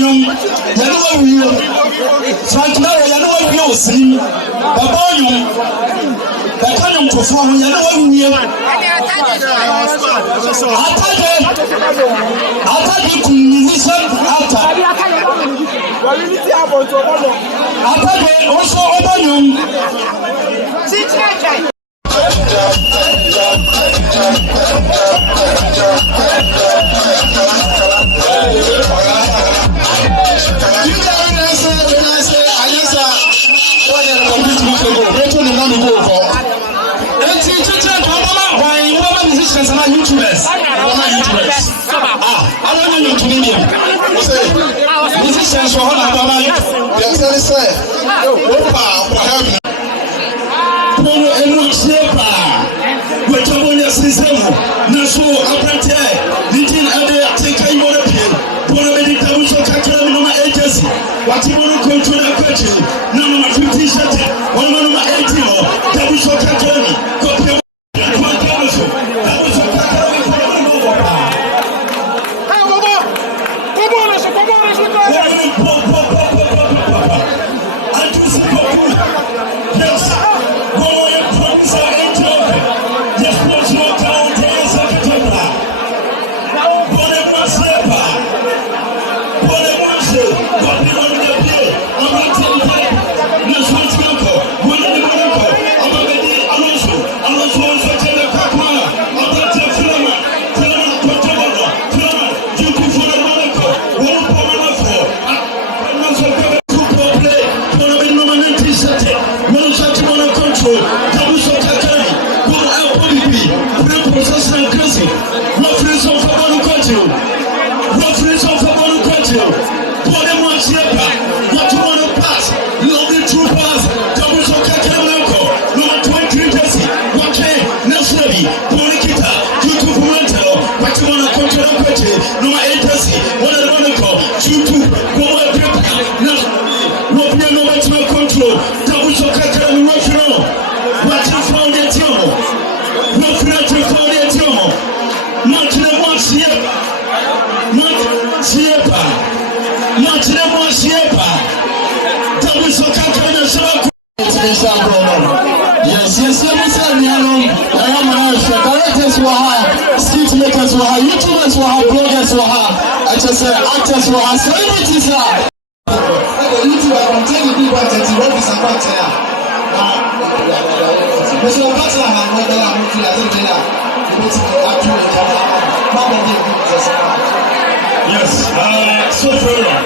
Babonyum, Yellow, Santana, Yellow, you see, Babonyum, Babonyum to form Yellow. After the musician, after also Babonyum. YouTubers. I don't know Canadian. Musicians for Honda. Skit makers were her, YouTubers were her, bloggers were her, I just say actors were her, celebrities were her. YouTuber can tell the people that he won't be supported. Yes, so very